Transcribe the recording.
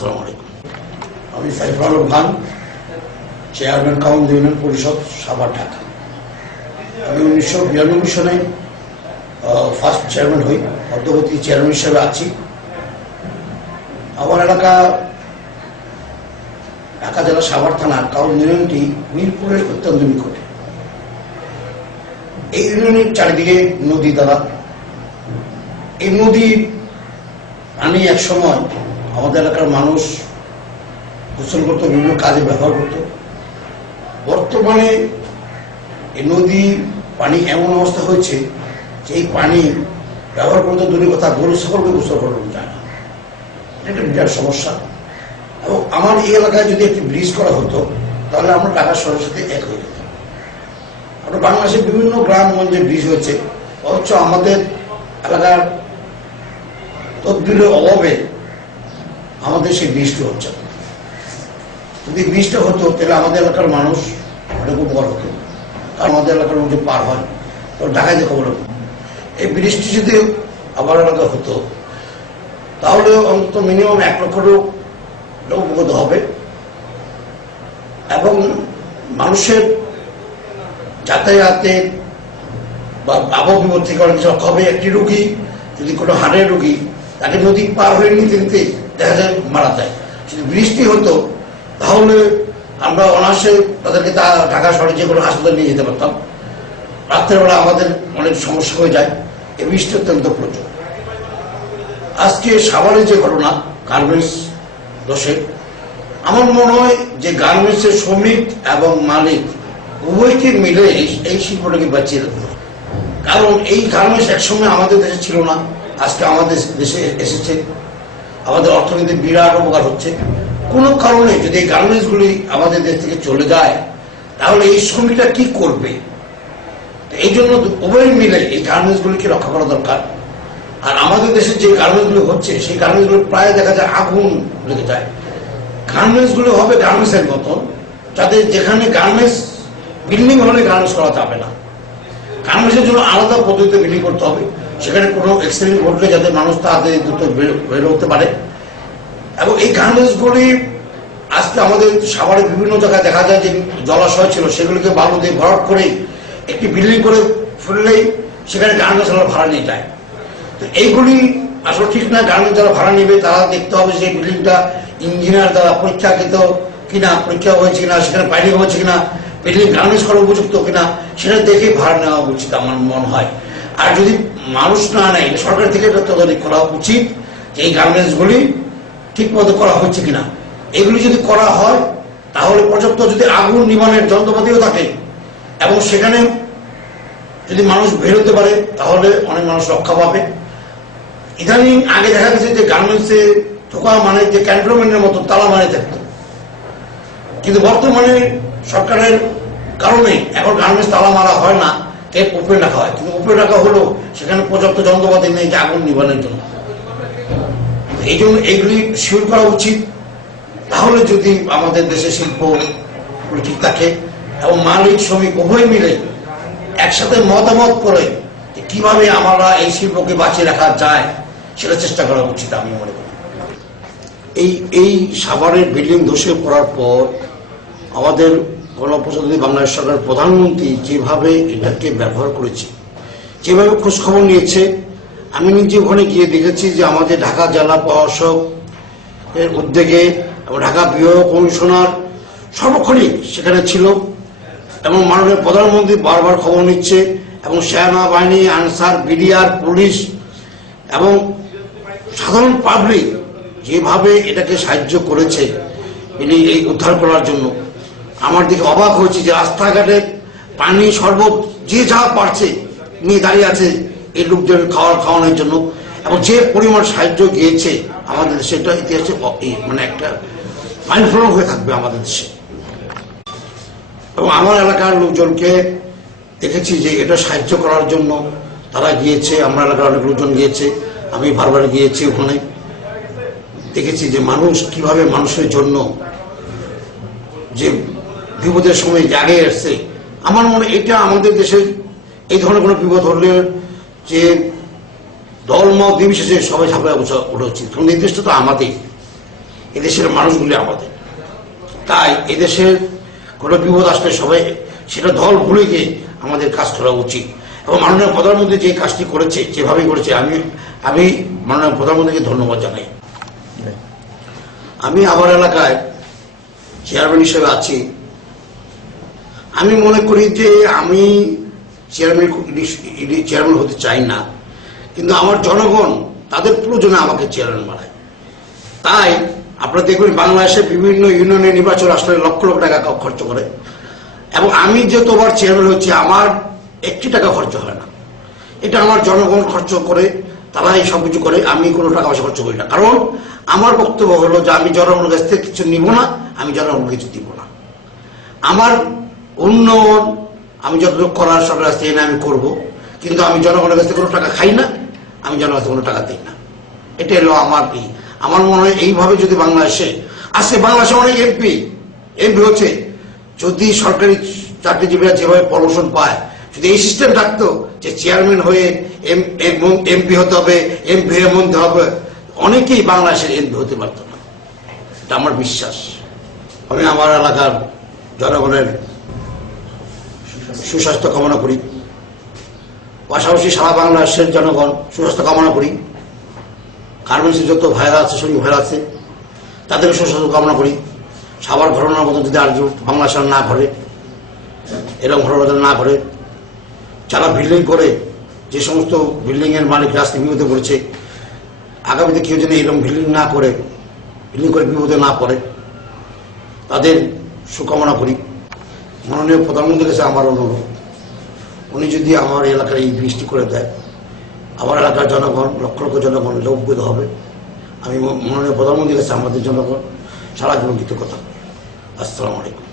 আসসালামু আলাইকুম। আমি Saiful Alam Khan, chairman council union পরিষদ সাভার, ঢাকা। আমি 1992 সালে ফার্স্ট চেয়ারম্যান হই, অদ্যবর্তী চেয়ারম্যান হিসেবে আছি। আমার এলাকা ঢাকা জেলা সাভার থানা কাউন্সিল ইউনিয়নটি মিরপুরের অত্যন্ত নিকটে। এই ইউনিয়নের চারিদিকে নদী দ্বারা, এই নদী পানি এক সময় আমাদের এলাকার মানুষ গোসল করতো, বিভিন্ন কাজে ব্যবহার করত। বর্তমানে এই নদী পানি এমন অবস্থা হয়েছে যে এই পানি ব্যবহার করতে দূরের কথা, গরু ছাগলকে গোসল করানো যায় না। এটা একটা বিরাট সমস্যা। এবং আমার এই এলাকায় যদি একটি ব্রিজ করা হতো তাহলে আমরা ঢাকা শহরের সাথে এক হয়ে যেতাম। আমরা বাংলাদেশের বিভিন্ন গ্রামগঞ্জে ব্রিজ হয়েছে, অথচ আমাদের এলাকার তদবিরের অভাবে আমাদের সেই ব্রিজটি হচ্ছে না। যদি ব্রিজটা হতো তাহলে আমাদের এলাকার মানুষ অনেক উপকার হতো, কারণ আমাদের এলাকার মধ্যে পার হয় তো ঢাকায় যে খবর হতো। এই ব্রিজটি যদি আমার এলাকা হতো তাহলে অন্তত মিনিমাম 1 লক্ষ লোক উপকৃত হবে এবং মানুষের যাতায়াতে বা আবহাওয়া থেকে অনেক কিছু হবে। একটি রোগী যদি কোনো হাড়ের রোগী, তাকে নদী পার হয়ে নিতে নিতে দেখা যায় মারা যায়। যদি বৃষ্টি হতো তাহলে আমরা অনায়াসে তাদেরকে ঢাকা শহরে যে কোনো হাসপাতালে নিয়ে যেতে পারতাম। রাত্রেবেলা আমাদের অনেক সমস্যা হয়ে যায়। এই বৃষ্টি অত্যন্ত প্রয়োজন। আজকে সাভারে যে ঘটনা গার্মেন্টস দোষে, আমার মনে হয় যে গার্মেন্টসের শ্রমিক এবং মালিক উভয়কে মিলে এই শিল্পটাকে বাঁচিয়ে রাখতে হবে। কারণ এই গার্মেন্টস একসময় আমাদের দেশে ছিল না, আজকে আমাদের দেশে এসেছে, আমাদের অর্থনীতির বিরাট উপকার হচ্ছে। কোনো কারণে যদি এই গার্মেন্টসগুলি আমাদের দেশ থেকে চলে যায় তাহলে এই শ্রমিকরা কি করবে? এই জন্য উভয় মিলে এই গার্মেন্টসগুলিকে রক্ষা করা দরকার। আর আমাদের দেশে যে গার্মেন্টসগুলো হচ্ছে সেই গার্মেন্টসগুলো প্রায় দেখা যায় আগুন লেগে যায়। গার্মেন্টসগুলো হবে গার্মেন্টসের মতন, যাদের যেখানে গার্মেন্টস বিল্ডিং হলে গার্মেন্টস করা যাবে না, গার্মেন্টসের জন্য আলাদা পদ্ধতিতে বিল্ডিং করতে হবে। সেখানে কোনো অ্যাক্সিডেন্ট ঘটলে যাতে মানুষ তাড়াতাড়ি দ্রুত বের হতে পারে। এবং এই গার্মেন্টসগুলি আজকে আমাদের সাভারে বিভিন্ন জায়গায় দেখা যায় যে জলাশয় ছিল, সেগুলিকে বালু দিয়ে ভরাট করে একটি বিল্ডিং করে ফেললেই সেখানে গার্মেন্টস ভাড়া নিয়ে যায়। তো এইগুলি আসলে ঠিক না। গার্মেন্টস যারা ভাড়া নেবে তারা দেখতে হবে যে বিল্ডিংটা ইঞ্জিনিয়ার দ্বারা পরীক্ষাকৃত কিনা, পরীক্ষা হয়েছে কিনা, সেখানে বাইরে হয়েছে কিনা, বিল্ডিং গার্মেন্টস করা উপযুক্ত কিনা, সেটা দেখে ভাড়া নেওয়া উচিত আমার মনে হয়। আর যদি মানুষ না নেয়, সরকার থেকে এটা তদারকি করা উচিত যে এই গার্মেন্টসগুলি ঠিক মতো করা হচ্ছে কিনা। এগুলি যদি করা হয় তাহলে পর্যাপ্ত যদি আগুন নিবানের যন্ত্রপাতিও থাকে এবং সেখানে যদি মানুষ বেরোতে পারে তাহলে অনেক মানুষ রক্ষা পাবে। ইদানিং আগে দেখা গেছে যে গার্মেন্টসে ঢোকা মানে যে ক্যান্টনমেন্টের মতো তালা মারে থাকতো, কিন্তু বর্তমানে সরকারের কারণে এখন গার্মেন্টস তালা মারা হয় না, এর উপরে রাখা হয়। কিন্তু উপরে রাখা হলেও সেখানে পর্যাপ্ত যন্ত্রপাতি নেই যে আগুন নিবানের জন্য। এই জন্য এইগুলি শিওর করা উচিত। তাহলে যদি আমাদের দেশে শিল্প ঠিক থাকে এবং মালিক শ্রমিক উভয় মিলে একসাথে মতামত করে কিভাবে আমরা এই শিল্পকে বাঁচিয়ে রাখা যায় সেটা চেষ্টা করা উচিত আমি মনে করি। এই সাভারের বিল্ডিং ধসে পড়ার পর আমাদের গণপ্রজাতন্ত্রী বাংলাদেশ সরকার প্রধানমন্ত্রী যেভাবে এটাকে ব্যবহার করেছে, যেভাবে খোঁজখবর নিয়েছে, আমি নিজে ওখানে গিয়ে দেখেছি যে আমাদের ঢাকা জেলা প্রশাসক এর উদ্যোগে এবং ঢাকা বিভাগীয় কমিশনার সর্বক্ষণই সেখানে ছিল এবং মাননীয় প্রধানমন্ত্রী বারবার খবর নিচ্ছে এবং সেনাবাহিনী, আনসার, বিডিআর, পুলিশ এবং সাধারণ পাবলিক যেভাবে এটাকে সাহায্য করেছে এই উদ্ধার করার জন্য, আমার দিকে অবাক হয়েছে যে রাস্তাঘাটে পানি শরবত যে যা পারছে নিয়ে দাঁড়িয়ে আছে এই লোকদের খাওয়ানোর জন্য। এবং যে পরিমাণ সাহায্য গিয়েছে আমাদের দেশে, এটা ইতিহাসে মানে একটা মাইলফলক হয়ে থাকবে আমাদের দেশে। এবং আমার এলাকার লোকজনকে দেখেছি যে এটা সাহায্য করার জন্য তারা গিয়েছে। আমার এলাকার অনেক লোকজন গিয়েছে, আমি বারবার গিয়েছি ওখানে, দেখেছি যে মানুষ কিভাবে মানুষের জন্য যে বিপদের সময় জাগে আসছে। আমার মনে এটা আমাদের দেশের এই ধরনের কোনো বিপদ হলে যে দল মত নির্বিশেষে সবাই ঝাঁপিয়ে ওঠা উচিত। কারণ নির্দিষ্ট তো আমাদের এদেশের মানুষগুলি আমাদের। তাই এদেশের কোনো বিপদ আসলে সবাই সেটা দল ভুলে গিয়ে আমাদের কাজ করা উচিত। এবং মাননীয় প্রধানমন্ত্রী যে কাজটি করেছে, যেভাবে করেছে, আমি মাননীয় প্রধানমন্ত্রীকে ধন্যবাদ জানাই। আমি আমার এলাকায় চেয়ারম্যান হিসেবে আছি। আমি মনে করি যে আমি চেয়ারম্যান হতে চাই না, কিন্তু আমার জনগণ তাদের প্রয়োজনে আমাকে চেয়ারম্যান বানায়। তাই আপনারা দেখবেন বাংলাদেশে বিভিন্ন ইউনিয়নের নির্বাচন আসলে লক্ষ লক্ষ টাকা খরচ করে, এবং আমি যে তোবার চেয়ারম্যান হচ্ছি আমার 1 টাকা খরচ হয় না। এটা আমার জনগণ খরচ করে, তারা এই সব কিছু করে, আমি কোনো টাকা পয়সা খরচ করি না। কারণ আমার বক্তব্য হলো যে আমি জনগণের কাছ থেকে কিছু নিব না, আমি জনগণকে কিছু দিব না। আমার উন্নয়ন আমি যতটুকু করার সরকার কাছ থেকে আমি করবো, কিন্তু আমি জনগণের কাছ থেকে কোনো টাকা খাই না, আমি জনগণের কাছ থেকে কোনো টাকা দিই না। এটা হলো আমার কি, আমার মনে হয় এইভাবে যদি বাংলাদেশে আসে, বাংলাদেশে অনেক এমপি হচ্ছে, যদি সরকারি চাকরিজীবীরা যেভাবে প্রমোশন পায়, যদি এই সিস্টেম থাকতো যে চেয়ারম্যান হয়ে এমপি হতে হবে, এমপি হয়ে মন্ত্রী হবে, অনেকেই বাংলাদেশের এমপি হতে পারত না। এটা আমার বিশ্বাস। আমি আমার এলাকার জনগণের সুস্বাস্থ্য কামনা করি, পাশাপাশি সারা বাংলাদেশের জনগণ সুস্বাস্থ্য কামনা করি। গার্মেন্টসের যত ভাইরা আছে, শ্রমিক ভাইরা আছে, তাদেরও সুস্বাস্থ্য কামনা করি। সবার ঘটনার মতো যদি আর বাংলাদেশের না ঘটে, এরকম ঘটনা না ঘটে। যারা বিল্ডিং করে, যে সমস্ত বিল্ডিংয়ের মালিক রাস্তায় বিপদে পড়েছে, আগামীতে কেউ যেন এরকম বিল্ডিং না করে, বিল্ডিং করে বিপদে না পড়ে, তাদের সুকামনা করি। মাননীয় প্রধানমন্ত্রীর কাছে আমার অনুরোধ, উনি যদি আমার এলাকার এই বৃষ্টি করে দেয়, আমার এলাকার জনগণ, লক্ষ লক্ষ জনগণ উপকৃত হবে। আমি মাননীয় প্রধানমন্ত্রীর কাছে আমাদের জনগণ সারা জীবন কৃতজ্ঞতা। আসসালামু আলাইকুম।